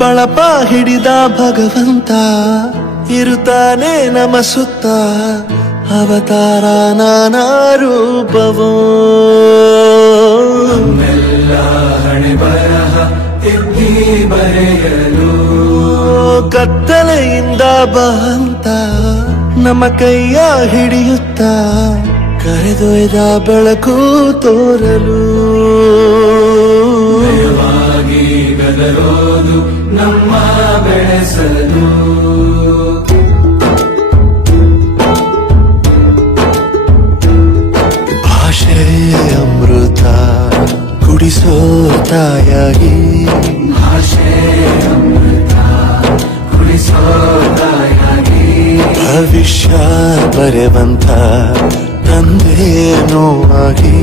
ಬಳಪ ಹಿಡಿದ ಭಗವಂತ ಇರುತ್ತಾನೆ ನಮ ಸುತ್ತ ಅವತಾರ ನಾನಾ ರೂಪವೋ ನಮ್ಮೆಲ್ಲ ಹಣೆ ಬರಹ ತಿದ್ದಿ ಬರೆಯಲು ಕತ್ತಲೆಯಿಂದ ಬಂತ ನಮ್ಮ ಕೈಯ ಹಿಡಿಯುತ್ತ ಕರೆದೊಯ್ದ ಬೆಳಕು ತೋರಲು ಭಯವಾಗಿ ಗದರೋದು ನಮ್ಮ ಬೆಳೆಸಲು ಭಾಷೆ ಅಮೃತ ಕುಡಿಸೋ ತಾಯಾಗಿ ಭಾಷೆ ಅಮೃತ ಕುಡಿಸೋ ತಾಯಾಗಿ ಭವಿಷ್ಯ ಬರೆವಂತ ತಂದೇನೋ ಆಗಿ